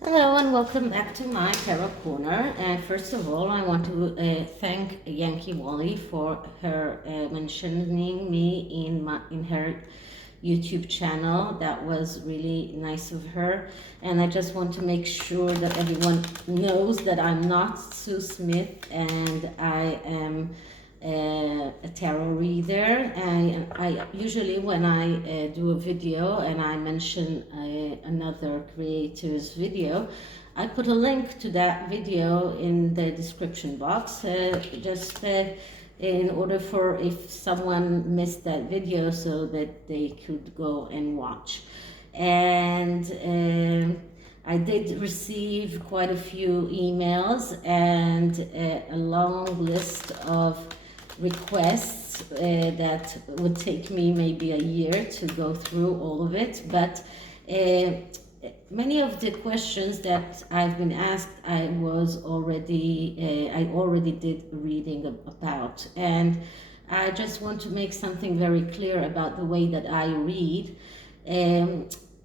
Hello and welcome back to my Tarot Corner. And first of all, I want to thank Yankee Wally for her mentioning me in her YouTube channel. That was really nice of her. And I just want to make sure that everyone knows that I'm not Sue Smith and I am a tarot reader. I usually, when I do a video and I mention another creator's video, I put a link to that video in the description box, just in order for if someone missed that video so that they could go and watch. And I did receive quite a few emails and a long list of requests that would take me maybe a year to go through all of it. But many of the questions that I've been asked, I already did reading about, and I just want to make something very clear about the way that I read.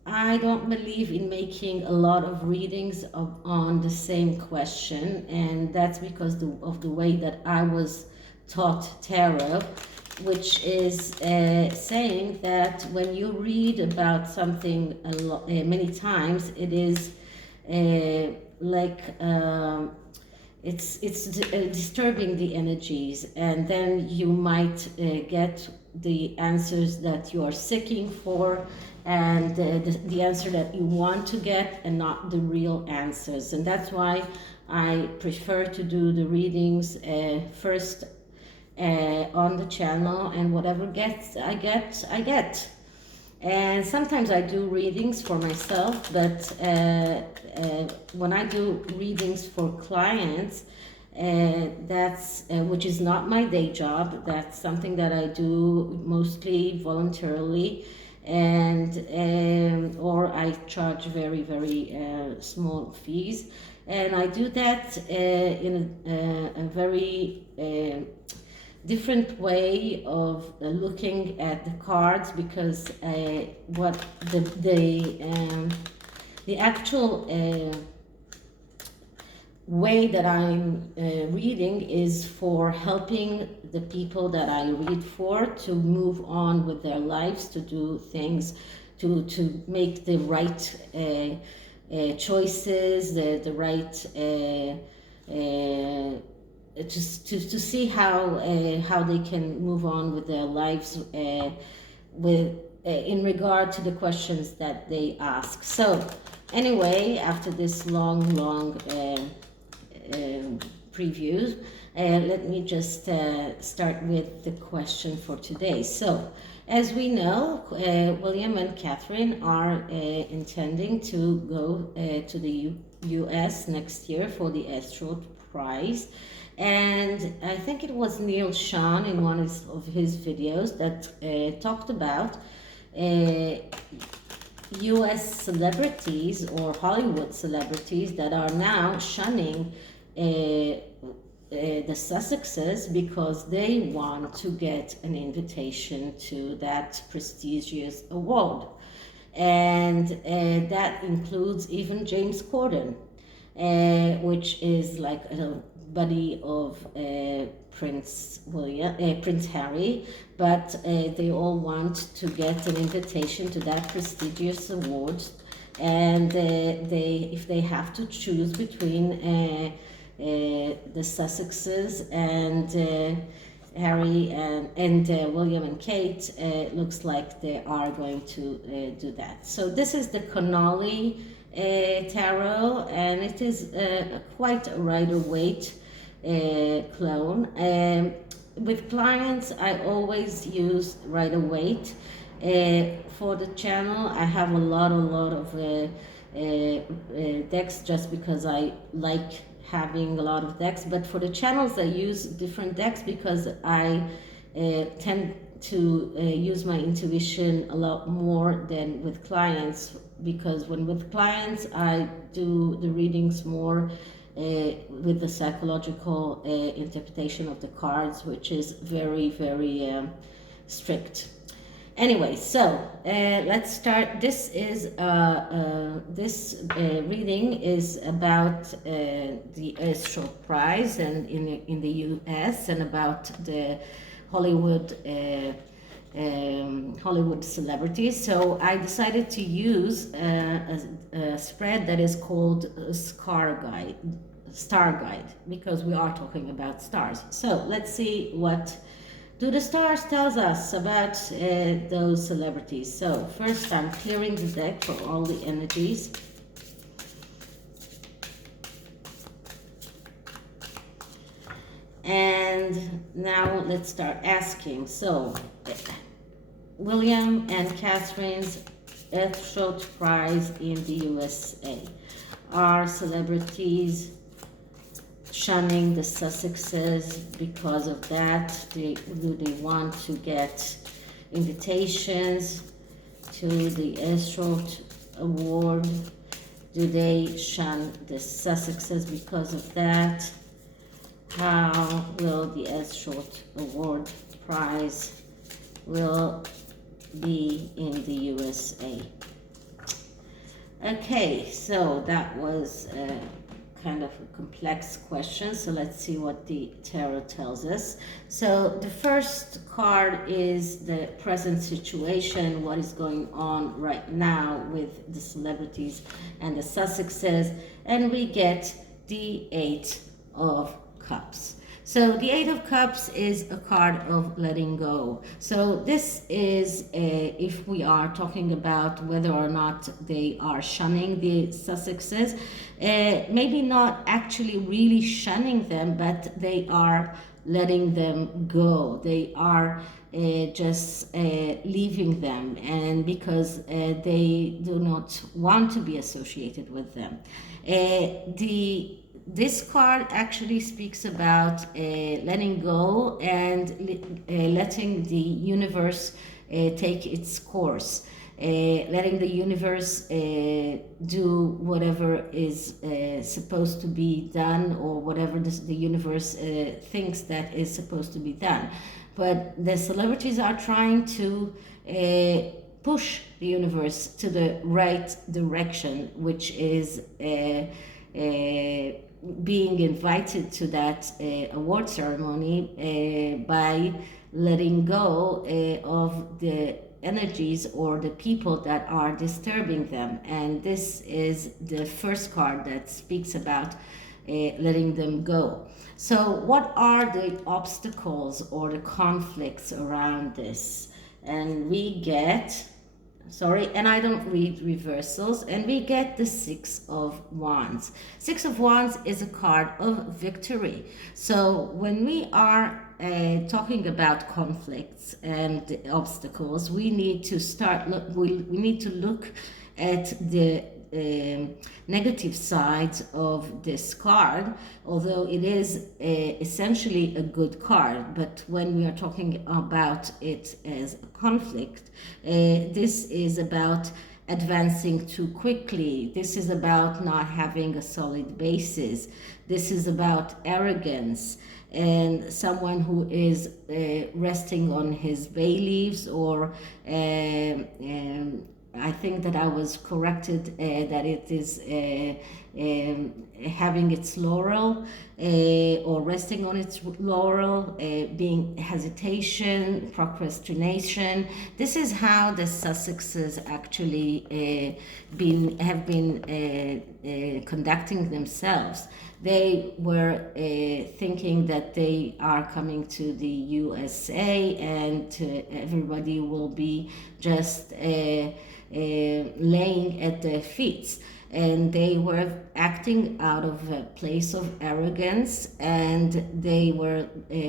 I don't believe in making a lot of readings on the same question, and that's because of the way that I was taught tarot, which is saying that when you read about something many times, it is like it's disturbing the energies, and then you might get the answers that you are seeking for, and the answer that you want to get, and not the real answers. And that's why I prefer to do the readings first on the channel, and whatever I get. And sometimes I do readings for myself, but when I do readings for clients, that's which is not my day job. That's something that I do mostly voluntarily, and or I charge very small fees, and I do that in a very different way of looking at the cards, because what the actual way that I'm reading is for helping the people that I read for to move on with their lives, to do things, to make the right choices, the right to see how they can move on with their lives with in regard to the questions that they ask. So anyway, after this long preview, let me just start with the question for today. So as we know, William and Catherine are intending to go to the US next year for the Earthshot prize. And I think it was Neil Sean in one of his videos that talked about US celebrities or Hollywood celebrities that are now shunning the Sussexes because they want to get an invitation to that prestigious award. And that includes even James Corden, which is like a buddy of Prince Harry, but they all want to get an invitation to that prestigious award, and if they have to choose between the Sussexes and Harry and William and Kate, looks like they are going to do that. So this is the Connolly tarot, and it is quite a Rider-Waite clone. With clients, I always use Rider-Waite. For the channel, I have a lot of decks, just because I like having a lot of decks. But for the channels, I use different decks because I tend to use my intuition a lot more than with clients, because when with clients I do the readings more with the psychological interpretation of the cards, which is very strict. Anyway, so let's start. This reading is about the Earthshot Prize and in the U.S. and about the Hollywood Hollywood celebrities. So I decided to use a spread that is called Star Guide, because we are talking about stars. So let's see what do the stars tells us about those celebrities. So first I'm clearing the deck for all the energies. And now let's start asking. So William and Catherine's Earthshot Prize in the USA. Are celebrities shunning the Sussexes because of that? Do they want to get invitations to the Earthshot Award? Do they shun the Sussexes because of that? How will the Earthshot Award prize will be in the USA? Okay, so that was kind of a complex question. So let's see what the tarot tells us. So the first card is the present situation, what is going on right now with the celebrities and the Sussexes, and we get the Eight of Cups. So the Eight of Cups is a card of letting go. So this is if we are talking about whether or not they are shunning the Sussexes, maybe not actually really shunning them, but they are letting them go. They are just leaving them, and because they do not want to be associated with them. This card actually speaks about letting go and letting the universe take its course, letting the universe do whatever is supposed to be done, or whatever the universe thinks that is supposed to be done. But the celebrities are trying to push the universe to the right direction, which is being invited to that award ceremony by letting go of the energies or the people that are disturbing them. And this is the first card that speaks about letting them go. So what are the obstacles or the conflicts around this? And we get, and I don't read reversals, and we get the Six of Wands. Six of Wands is a card of victory. So when we are talking about conflicts and obstacles, we need to we need to look at the negative sides of this card, although it is essentially a good card. But when we are talking about it as a conflict, this is about advancing too quickly. This is about not having a solid basis. This is about arrogance and someone who is resting on his bay leaves, or I think that I was corrected that it is having its laurel, or resting on its laurel, being hesitation, procrastination. This is how the Sussexes actually have been conducting themselves. They were thinking that they are coming to the USA and everybody will be just laying at their feet. And they were acting out of a place of arrogance, and they were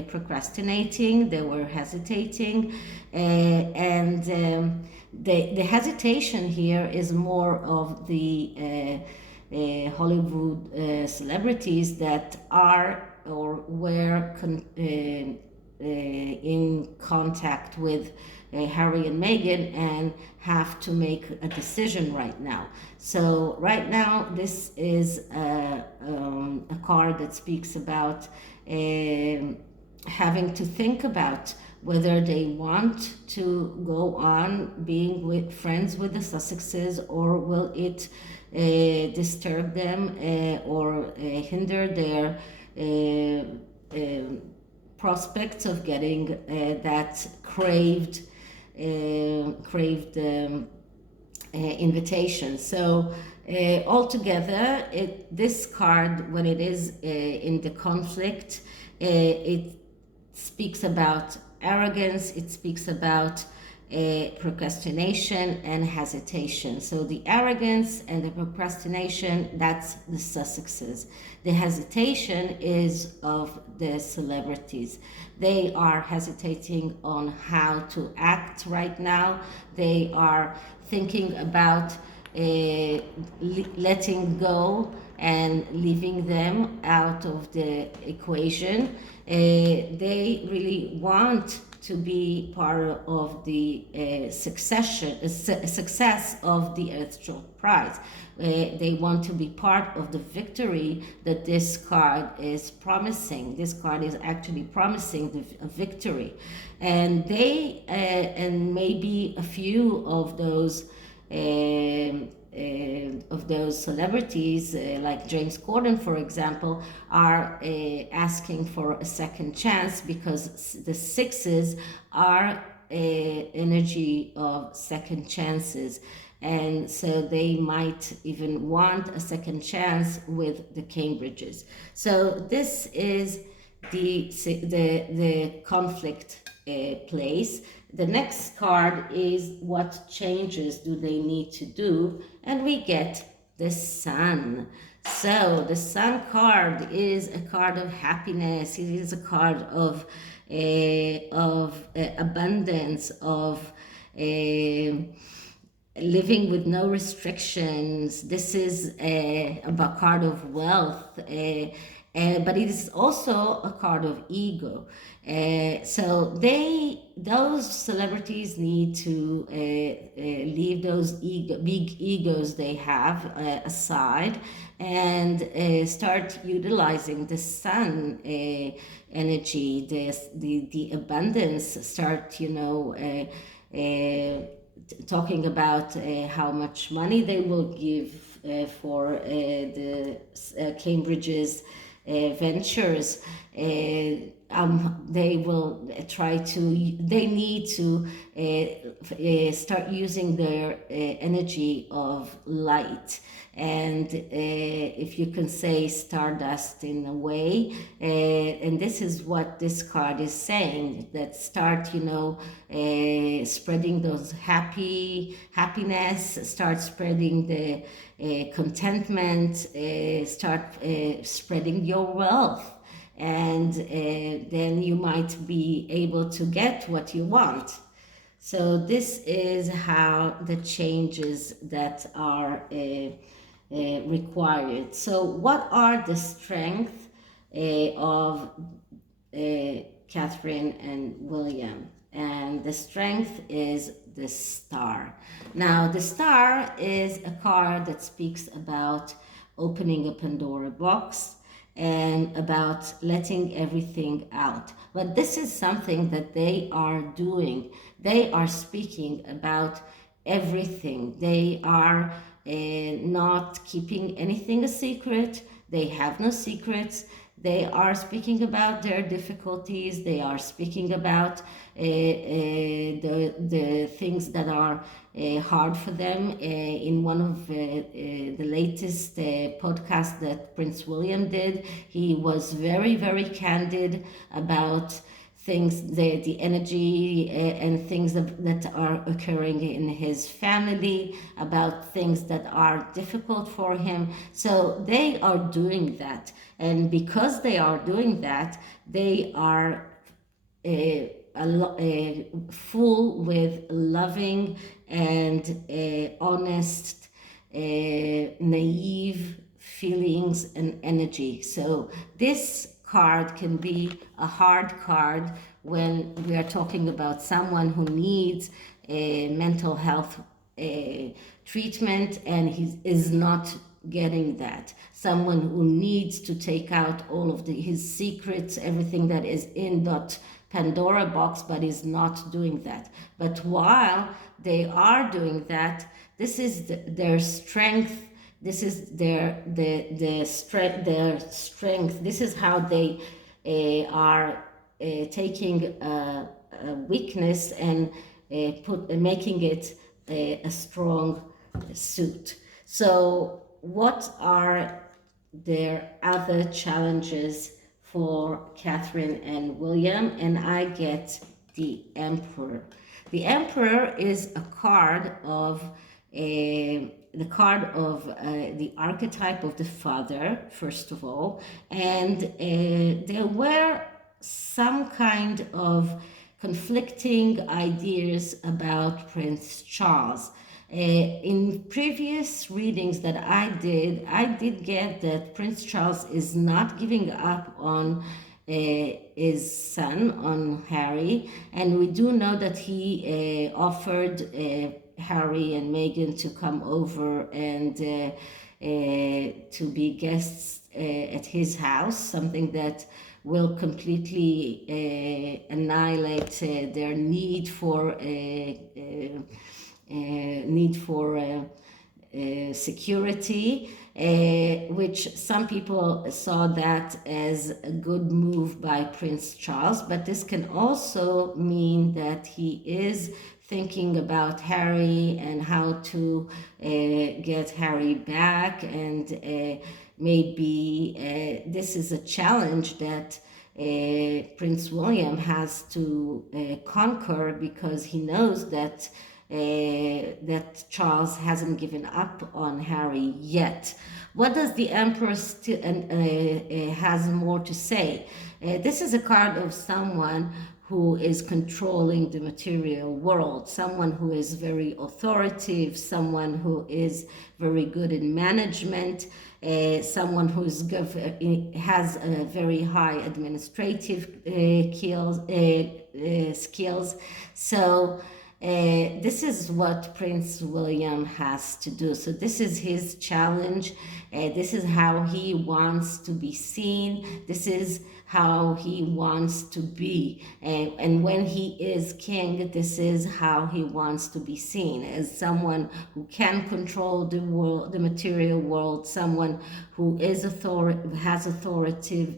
procrastinating, they were hesitating, and the hesitation here is more of the Hollywood celebrities that are or were in contact with Harry and Meghan and have to make a decision right now. So right now this is a card that speaks about having to think about whether they want to go on being with friends with the Sussexes, or will it disturb them or hinder their prospects of getting that craved invitation. So altogether, this card, when it is in the conflict, it speaks about arrogance, it speaks about procrastination and hesitation. So the arrogance and the procrastination, that's the Sussexes. The hesitation is of the celebrities. They are hesitating on how to act right now. They are thinking about letting go and leaving them out of the equation. They really want to be part of the success of the Earthshot Prize. They want to be part of the victory that this card is promising. This card is actually promising a victory, and they and maybe a few of those celebrities, like James Corden, for example, are asking for a second chance, because the sixes are energy of second chances. And so they might even want a second chance with the Cambridges. So this is the conflict place. The next card is what changes do they need to do, and we get the Sun. So the Sun card is a card of happiness. It is a card of abundance, of living with no restrictions. This is a card of wealth, but it is also a card of ego. So those celebrities need to leave those big egos they have aside, and start utilizing the Sun energy, the abundance. Start, talking about how much money they will give for the Cambridge's ventures. They will they need to start using their energy of light. And if you can say stardust in a way, and this is what this card is saying, that start, spreading those happiness, start spreading the contentment, start spreading your wealth. And then you might be able to get what you want. So this is how the changes that are required. So what are the strengths of Catherine and William? And the strength is the Star. Now, the Star is a card that speaks about opening a Pandora box and about letting everything out. But this is something that they are doing. They are speaking about everything. They are not keeping anything a secret. They have no secrets. They are speaking about their difficulties. They are speaking about the things that are hard for them. In one of the latest podcasts that Prince William did, he was very, very candid about things, the energy and things that are occurring in his family, about things that are difficult for him. So they are doing that. And because they are doing that, they are full with loving and honest, naive feelings and energy. So this card can be a hard card when we are talking about someone who needs a mental health treatment and he is not getting that. Someone who needs to take out all of his secrets, everything that is in that Pandora box, but is not doing that. But while they are doing that, this is their strength. This is their strength. This is how they are taking a weakness and making it a strong suit. So what are their other challenges for Catherine and William? And I get the Emperor. The Emperor is a card of the archetype of the father, first of all, and there were some kind of conflicting ideas about Prince Charles. In previous readings that I did get that Prince Charles is not giving up on his son, on Harry, and we do know that he offered Harry and Meghan to come over and to be guests at his house, something that will completely annihilate their need for security, which some people saw that as a good move by Prince Charles, but this can also mean that he is thinking about Harry and how to get Harry back, and maybe this is a challenge that Prince William has to conquer, because he knows that that Charles hasn't given up on Harry yet. What does the Emperor still has more to say? This is a card of someone who is controlling the material world, someone who is very authoritative, someone who is very good in management, someone who has a very high administrative skills. So this is what Prince William has to do. So this is his challenge. This is how he wants to be seen. This is how he wants to be. And when he is king, this is how he wants to be seen, as someone who can control the world, the material world, someone who is has authoritative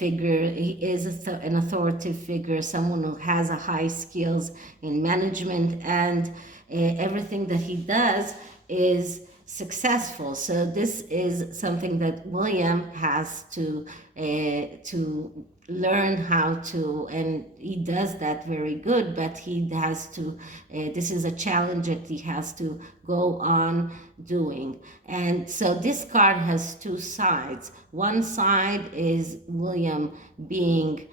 figure. He is an authoritative figure, someone who has a high skills in management, and everything that he does is successful. So this is something that William has to learn how to, and he does that very good, but he has to, this is a challenge that he has to go on doing. And so this card has two sides. One side is William being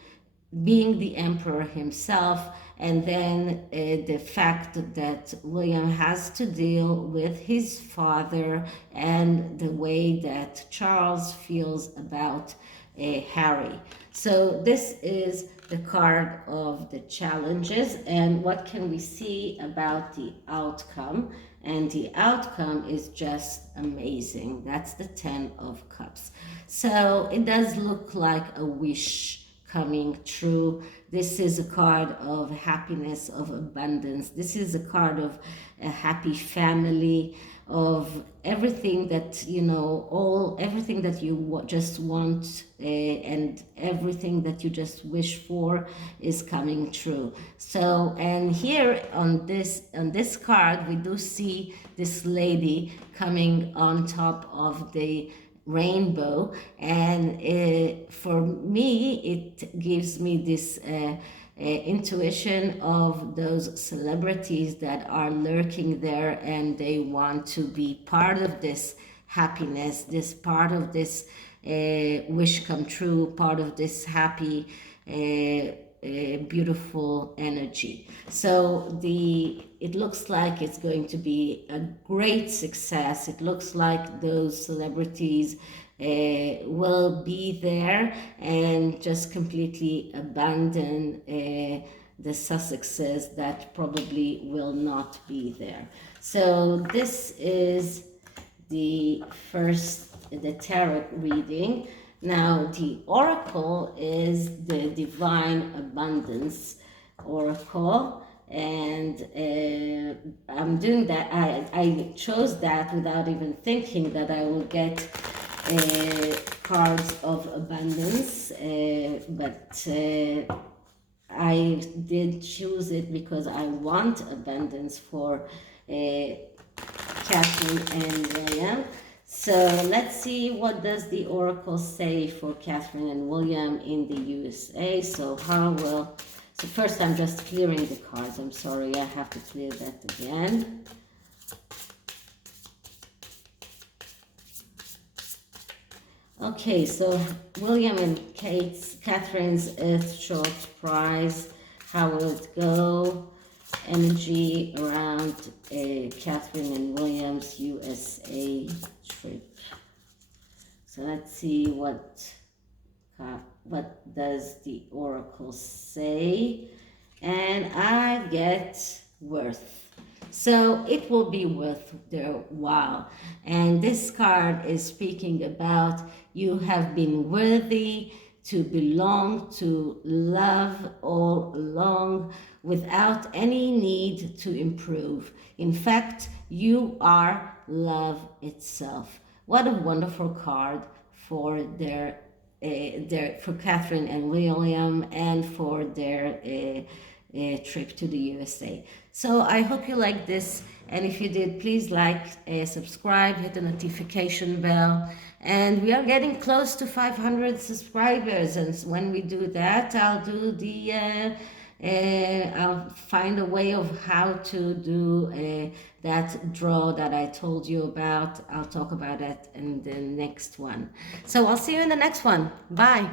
the emperor himself, and then the fact that William has to deal with his father and the way that Charles feels about Harry. So this is the card of the challenges, and what can we see about the outcome? And the outcome is just amazing. That's the 10 of Cups. So it does look like a wish coming true. This is a card of happiness, of abundance. This is a card of a happy family, of everything that, you know, everything that you just want, and everything that you just wish for is coming true. So, and here on this card, we do see this lady coming on top of the rainbow, and for me it gives me this intuition of those celebrities that are lurking there, and they want to be part of this happiness, this part of this wish come true, part of this happy beautiful energy. So it looks like it's going to be a great success. It looks like those celebrities will be there and just completely abandon the Sussexes that probably will not be there. So this is the tarot reading. Now, the oracle is the divine abundance oracle, and I'm doing that. I chose that without even thinking that I will get cards of abundance, but I did choose it because I want abundance for Catherine and William. So let's see, what does the oracle say for Catherine and William in the USA. So first I'm just clearing the cards. I'm sorry, I have to clear that again. Okay, so William and Catherine's Earthshot prize. How will it go? Energy around Catherine and William's USA trip. So let's see what does the oracle say. And I get worth. So it will be worth their while. And this card is speaking about you have been worthy to belong, to love all along without any need to improve. In fact, you are love itself. What a wonderful card for for Catherine and William, and for their trip to the USA. So I hope you like this, and if you did, please like, subscribe, hit the notification bell, and we are getting close to 500 subscribers, and when we do that, I'll find a way of how to do that draw that I told you about. I'll talk about that in the next one. So I'll see you in the next one. Bye.